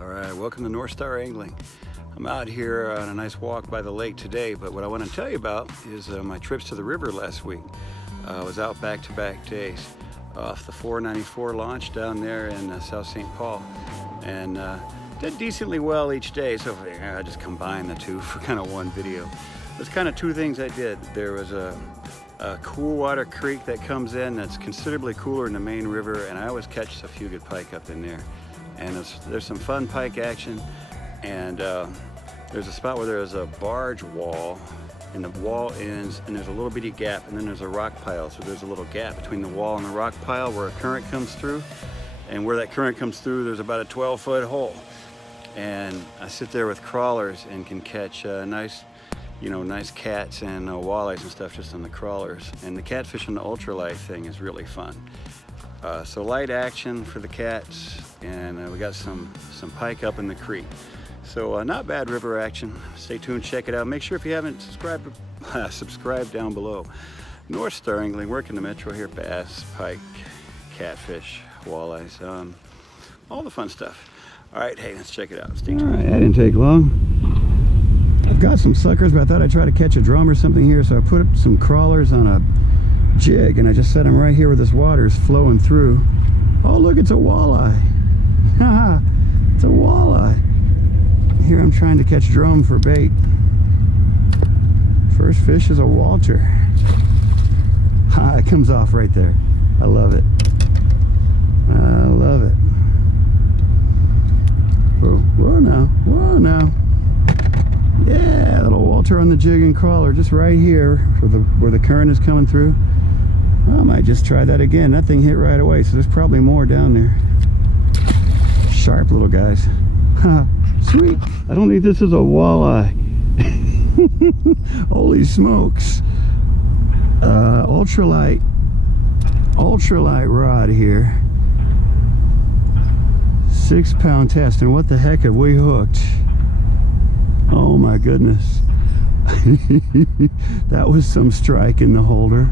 Alright, welcome to North Star Angling. I'm out here on a nice walk by the lake today, but what I want to tell you about is my trips to the river last week. I was out back-to-back days off the 494 launch down there in South St. Paul, and did decently well each day, so I just combined the two for kind of one video. There's kind of two things I did. There was a cool water creek that comes in that's considerably cooler than the main river, and I always catch a few good pike up in there. And there's some fun pike action, and there's a spot where there's a barge wall, and the wall ends, and there's a little bitty gap, and then there's a rock pile. So there's a little gap between the wall and the rock pile where a current comes through, and where that current comes through, there's about a 12-foot hole. And I sit there with crawlers and can catch nice cats and walleyes and stuff just on the crawlers. And the catfish on the ultralight thing is really fun. So light action for the cats, and we got some pike up in the creek. So not bad river action. Stay tuned, check it out. Make sure if you haven't subscribed, subscribe down below. North Star Angling, working the metro here, bass, pike, catfish, walleyes, all the fun stuff. All right, hey, let's check it out. Stay tuned. All right, that didn't take long. I've got some suckers, but I thought I'd try to catch a drum or something here, so I put up some crawlers on a jig, and I just set them right here where this water is flowing through. Oh, look, it's a walleye. Haha, it's a walleye. Here I'm trying to catch drum for bait. First fish is a Walter. Ha, it comes off right there. I love it. I love it. Whoa now. Yeah, little Walter on the jig and crawler, just right here where the current is coming through. I might just try that again. That thing hit right away, so there's probably more down there. Sharp little guys. Sweet. I don't think this is a walleye. Holy smokes. Ultralight rod here. 6-pound test, and what the heck have we hooked? Oh my goodness. That was some strike in the holder.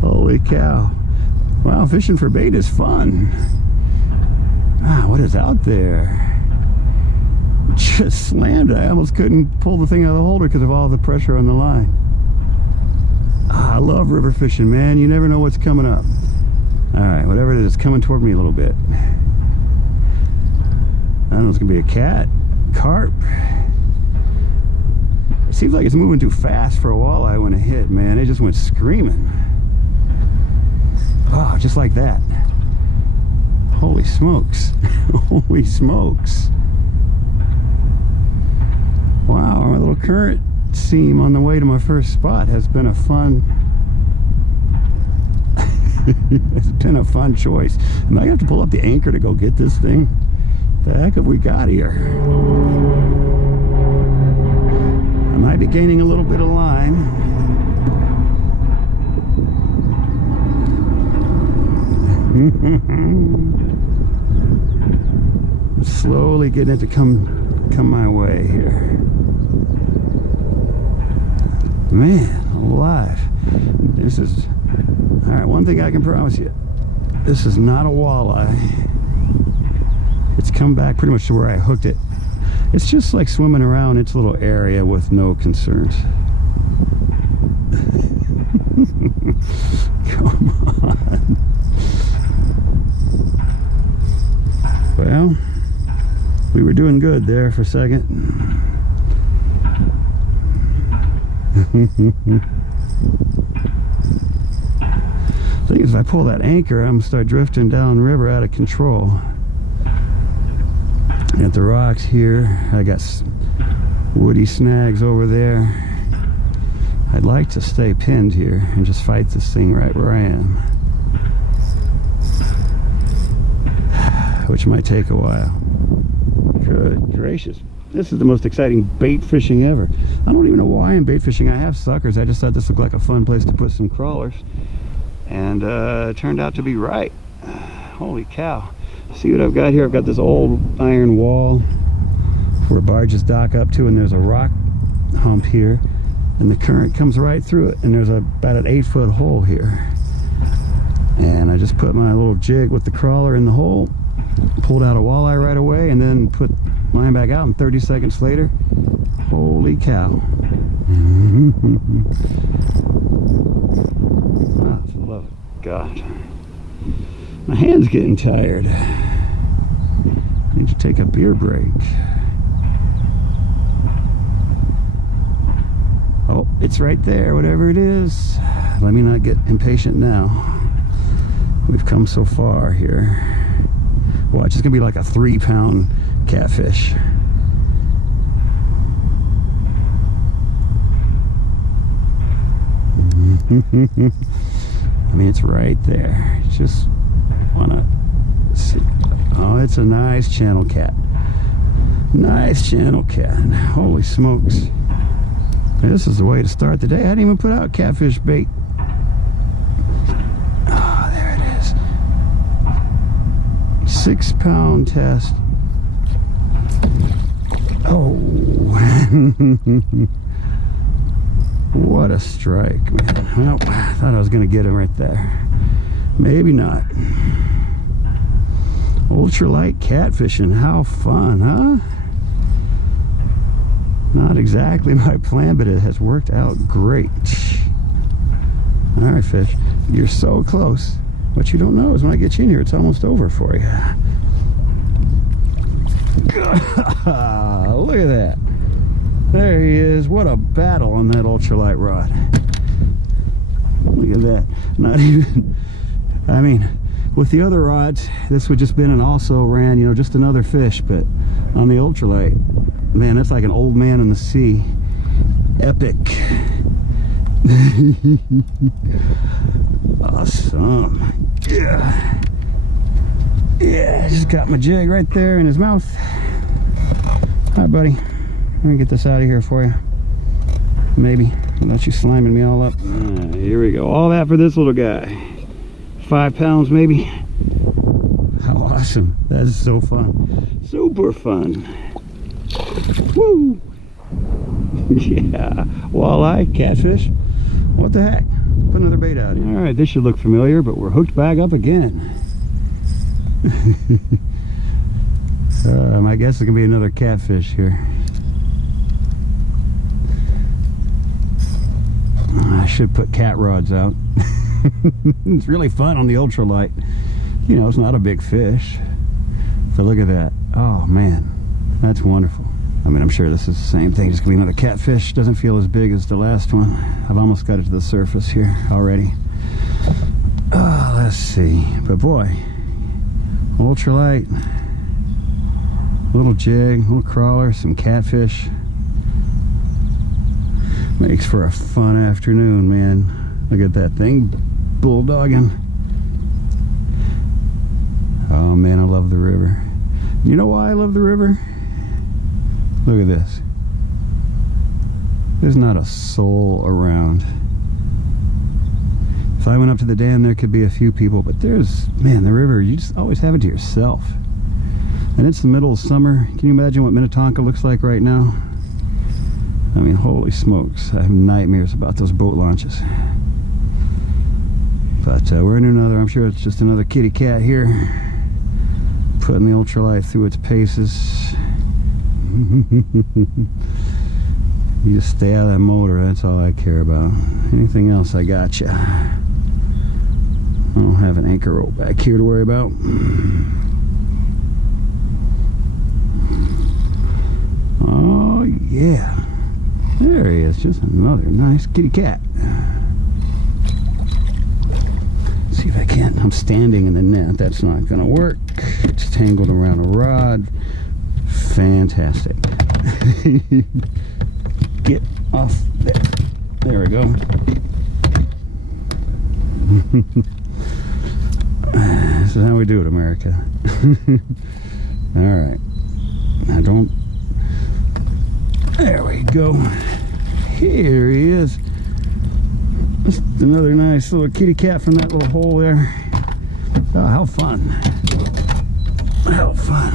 Holy cow. Wow, fishing for bait is fun. What is out there? Just slammed it. I almost couldn't pull the thing out of the holder because of all the pressure on the line. I love river fishing, man. You never know what's coming up. Alright, whatever it is, it's coming toward me a little bit. I don't know, it's gonna be a cat, carp. It seems like it's moving too fast for a walleye when it hit, man. It just went screaming. Oh, just like that. Holy smokes. Holy smokes. Wow, my little current seam on the way to my first spot has been a fun it's been a fun choice. Am I gonna have to pull up the anchor to go get this thing? The heck have we got here? I might be gaining a little bit of line. Slowly getting it to come my way here. Man, alive. This is all right. One thing I can promise you, this is not a walleye. It's come back pretty much to where I hooked it. It's just like swimming around its little area with no concerns. Come on. Well, we were doing good there for a second. The thing is, if I pull that anchor, I'm gonna start drifting down river out of control. At the rocks here, I got woody snags over there. I'd like to stay pinned here and just fight this thing right where I am, which might take a while. Good gracious. This is the most exciting bait fishing ever. I don't even know why I'm bait fishing. I have suckers. I just thought this looked like a fun place to put some crawlers. And it turned out to be right. Holy cow. See what I've got here? I've got this old iron wall where barges dock up to, and there's a rock hump here. And the current comes right through it. And there's about an 8-foot hole here. And I just put my little jig with the crawler in the hole. pulled out a walleye right away and then put line back out, and 30 seconds later, holy cow. Oh, for the love of God. My hand's getting tired. I need to take a beer break. Oh, it's right there, whatever it is. Let me not get impatient now. We've come so far here. Watch, it's gonna be like a 3-pound catfish. I mean, it's right there. Just wanna see. Oh, it's a nice channel cat. Nice channel cat. Holy smokes. This is the way to start the day. I didn't even put out catfish bait. Oh, there it is. 6-pound test. Oh. What a strike, man. Well, I thought I was going to get him right there. Maybe not. Ultralight catfishing. How fun, huh? Not exactly my plan, but it has worked out great. All right, fish. You're so close. What you don't know is when I get you in here, it's almost over for you. Look at that. There he is. What a battle on that ultralight rod. Look at that. Not even, I mean, with the other rods, this would just been an also ran, you know, just another fish, but on the ultralight, man, that's like an old man in the sea. Epic. Awesome. Yeah. Yeah, just got my jig right there in his mouth. Hi, buddy. Let me get this out of here for you. Maybe. Without you sliming me all up. Here we go. All that for this little guy. 5 pounds, maybe. How awesome. That is so fun. Super fun. Woo! Yeah. Walleye, catfish. What the heck? Put another bait out here. Alright, this should look familiar, but we're hooked back up again. I guess it can be another catfish here. I should put cat rods out. It's really fun on the ultralight. You know, it's not a big fish. So look at that. Oh man, that's wonderful. I mean, I'm sure this is the same thing. Just gonna be another catfish. Doesn't feel as big as the last one. I've almost got it to the surface here already. Oh, let's see. But boy, ultralight, little jig, little crawler, some catfish. Makes for a fun afternoon, man. Look at that thing bulldogging. Oh man, I love the river. You know why I love the river? Look at this. There's not a soul around. If I went up to the dam, there could be a few people, but there's, man, the river, you just always have it to yourself. And it's the middle of summer. Can you imagine what Minnetonka looks like right now? I mean, holy smokes. I have nightmares about those boat launches. But we're in another, I'm sure it's just another kitty cat here. Putting the ultralight through its paces. You just stay out of that motor, that's all I care about. Anything else, I got you. I don't have an anchor rope back here to worry about. Oh, yeah. There he is, just another nice kitty cat. See if I can. I'm standing in the net. That's not going to work. It's tangled around a rod. Fantastic. Get off there. There we go. This is how we do it, America. All right. Now don't. There we go. Here he is. Just another nice little kitty cat from that little hole there. Oh, how fun. How fun.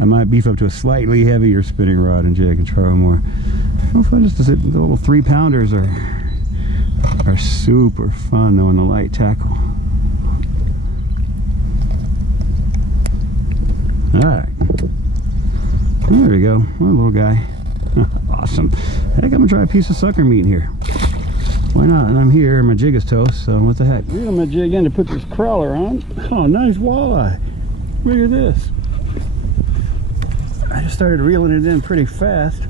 I might beef up to a slightly heavier spinning rod and jig and try one more. How fun just to sit, the little 3-pounders are super fun though on the light tackle. Alright. There we go. One little guy. Awesome. Heck, I'm gonna try a piece of sucker meat here. Why not? And I'm here, my jig is toast, so what the heck. Reeling my jig in to put this crawler on. Oh, nice walleye. Look at this. I just started reeling it in pretty fast.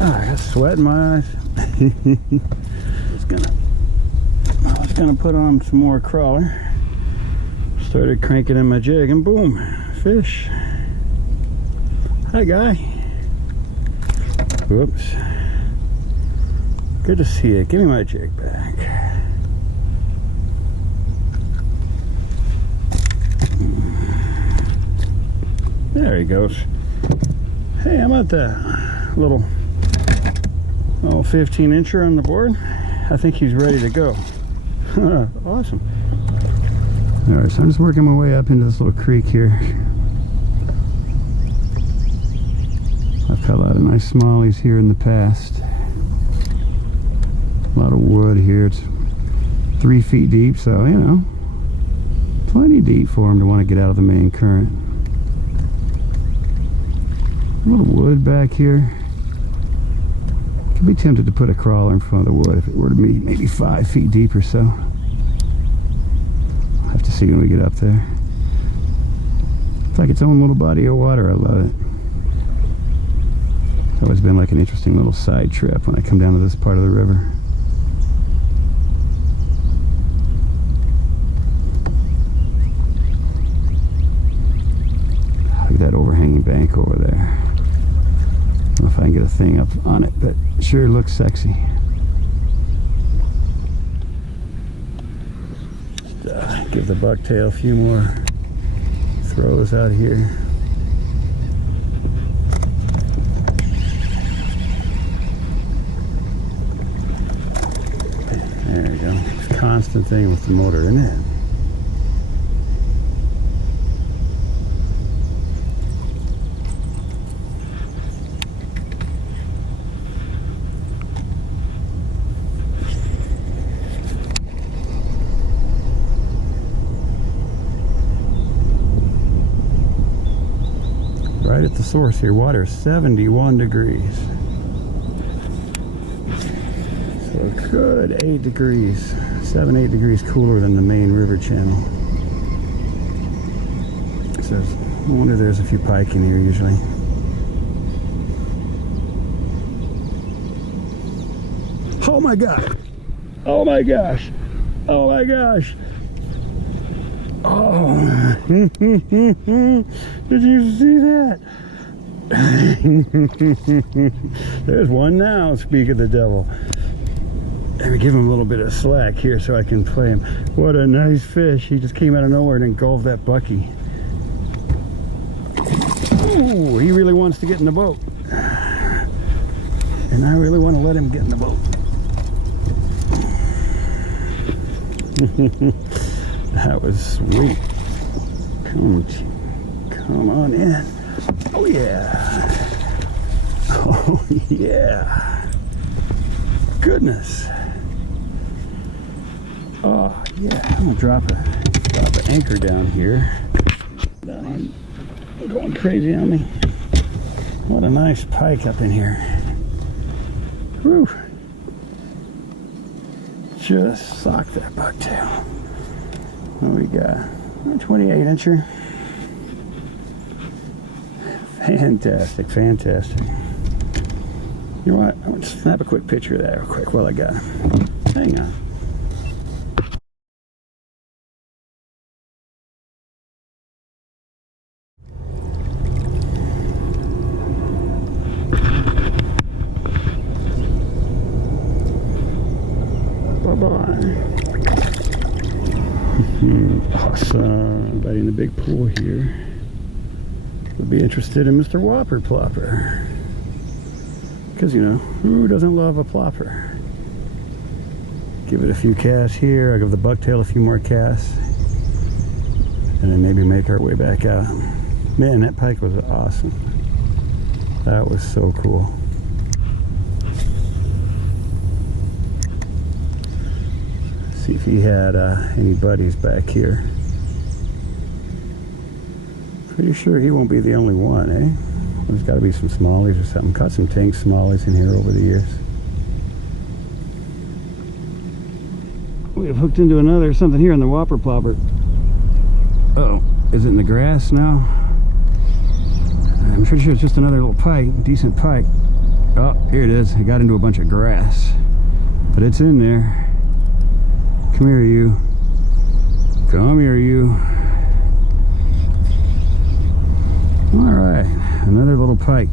I got sweat in my eyes. I was gonna put on some more crawler. Started cranking in my jig and boom, fish. Hi, guy. Whoops. Good to see you. Give me my jig back. There he goes. Hey, how about that little 15-incher on the board? I think he's ready to go. Awesome. Alright, so I'm just working my way up into this little creek here. I've caught a lot of nice smallies here in the past. A lot of wood here. It's 3 feet deep, so you know, plenty deep for them to want to get out of the main current. A little wood back here. Could be tempted to put a crawler in front of the wood if it were to be maybe 5 feet deep or so. I'll have to see when we get up there. It's like its own little body of water. I love it. It's always been like an interesting little side trip when I come down to this part of the river. Look at that overhanging bank over there. I don't know if I can get a thing up on it, but it sure looks sexy. Just, give the bucktail a few more throws out here. There you go. It's a constant thing with the motor, isn't it? Right at the source here, water is 71 degrees. So a good 8 degrees, 7-8 degrees cooler than the main river channel. So I wonder if there's a few pike in here usually. Oh my god! Oh my gosh! Oh my gosh! Oh, did you see that? There's one now, speak of the devil. Let me give him a little bit of slack here so I can play him. What a nice fish. He just came out of nowhere and engulfed that bucky. Ooh, he really wants to get in the boat. And I really want to let him get in the boat. That was sweet. Come on in. Oh yeah. Oh yeah. Goodness. Oh yeah. I'm gonna drop an anchor down here. They're going crazy on me. What a nice pike up in here. Whew. Just socked that bucktail. What we got? 28-incher. Fantastic, fantastic. You know what? I'm going to snap a quick picture of that real quick while I got him. Hang on. Bye-bye. Awesome. Anybody in the big pool here would be interested in Mr. Whopper Plopper. Because, you know, who doesn't love a plopper? Give it a few casts here. I'll give the bucktail a few more casts. And then maybe make our way back out. Man, that pike was awesome. That was so cool. See if he had any buddies back here. Pretty sure he won't be the only one, eh? There's got to be some smallies or something. Caught some tank smallies in here over the years. We have hooked into another something here in the whopper plopper. Uh-oh, is it in the grass now? I'm pretty sure it's just another little pike, decent pike. Oh, here it is. It got into a bunch of grass, but it's in there. Come here, you. Come here, you. All right, another little pike.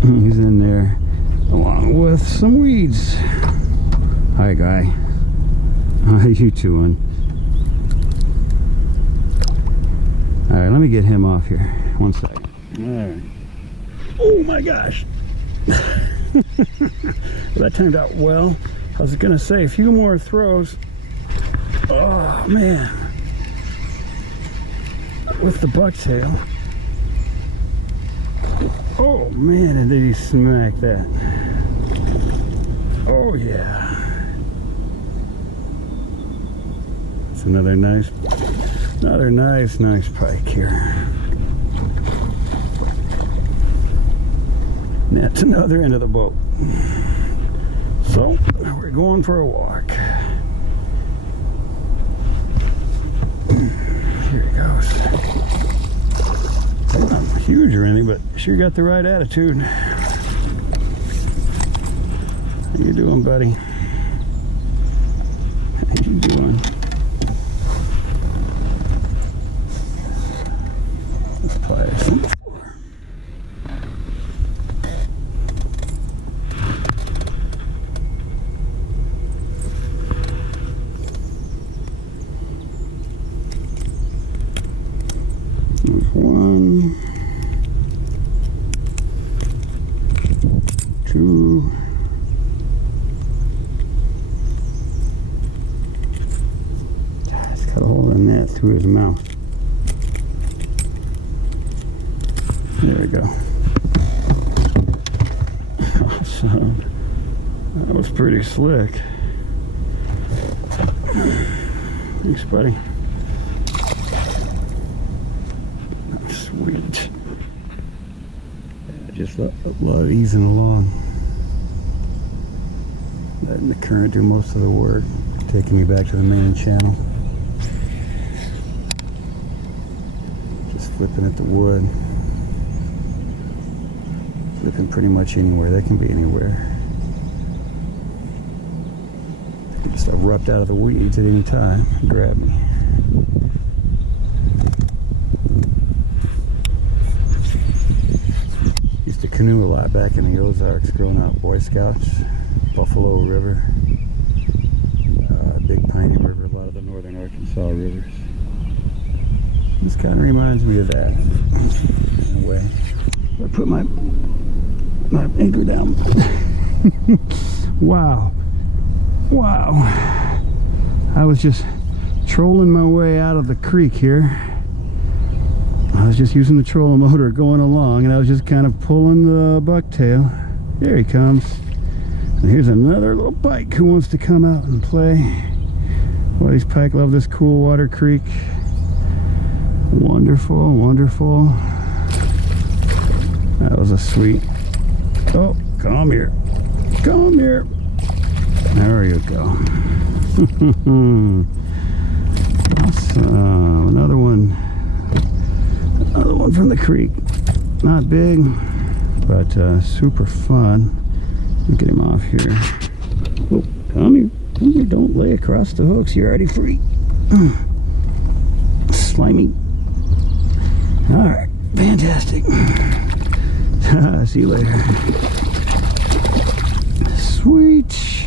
He's in there along with some weeds. Hi, guy. How you doing? All right, let me get him off here. One second. All right. Oh my gosh. That turned out well. I was gonna say a few more throws. Oh man. With the bucktail. Oh man, and did he smack that? Oh yeah. It's another nice pike here. That's another end of the boat. So we're going for a walk. Here he goes. Not huge or any, but sure got the right attitude. How you doing, buddy? How you doing? Let's play some. There's one, two, it's got a hole in that through his mouth. There we go. Awesome. That was pretty slick. Thanks, buddy. Sweet. I just love easing along. Letting the current do most of the work, taking me back to the main channel. Just flipping at the wood. Flipping pretty much anywhere. That can be anywhere. I can just erupt out of the weeds at any time and grab me. Used to canoe a lot back in the Ozarks growing up, Boy Scouts, Buffalo River, Big Piney River, a lot of the northern Arkansas rivers. This kind of reminds me of that in a way. I put my anchor down. Wow. I was just trolling my way out of the creek here. I was just using the trolling motor going along, and I was just kind of pulling the bucktail. There he comes. And here's another little pike who wants to come out and play. Boy, these pike love this cool water creek. Wonderful, wonderful. That was a sweet. Oh, come here. Come here. There you go. Awesome. Another one. Another one from the creek. Not big, but super fun. Let me get him off here. Oh, come here. Come here. Don't lay across the hooks. You're already free. Slimy. All right. Fantastic. See you later. Sweet.